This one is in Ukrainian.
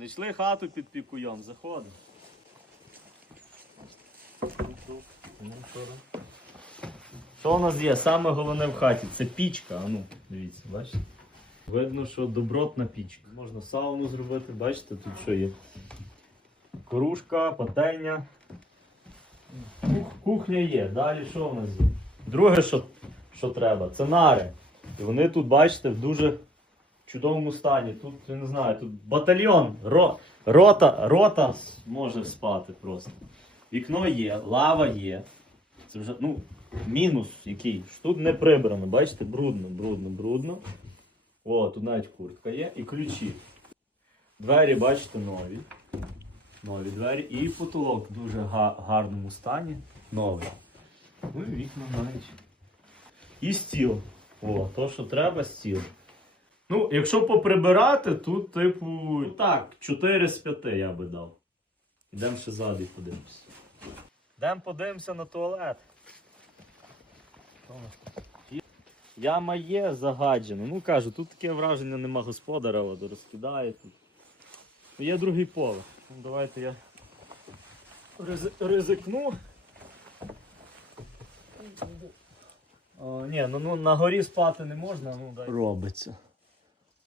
Знайшли хату під пікуйом, заходимо. Що у нас є? Саме головне в хаті це пічка. А ну, дивіться, бачите? Видно, що добротна пічка. Можна сауну зробити, бачите, тут що є. Корушка, пательня. Кух- Кухня є. Далі що в нас є? Друге, що, що треба, це нари. І вони тут, бачите, в дуже чудовому стані. Тут, я не знаю, тут батальйон, ро, рота, рота може спати просто. Вікно є, лава є. Це вже, ну, мінус який. Тут не прибрано, бачите, брудно, брудно, брудно. О, тут навіть куртка є і ключі. Двері, бачите, нові. Нові двері. І потолок в дуже га- гарному стані. Новий. Ну і вікна навіть. І стіл. О, то, що треба, стіл. Ну, якщо поприбирати, тут, типу, так, 4 з 5 я би дав. Йдемо ще ззаду і подивимося. Йдемо подивимося на туалет. Яма є загаджена. Ну кажу, тут таке враження нема господаря, от, розкидає тут. Ну, Є другий поверх. Ну, давайте я ризи- ризикну. О, ні, ну, ну на горі спати не можна, ну дай. Робиться.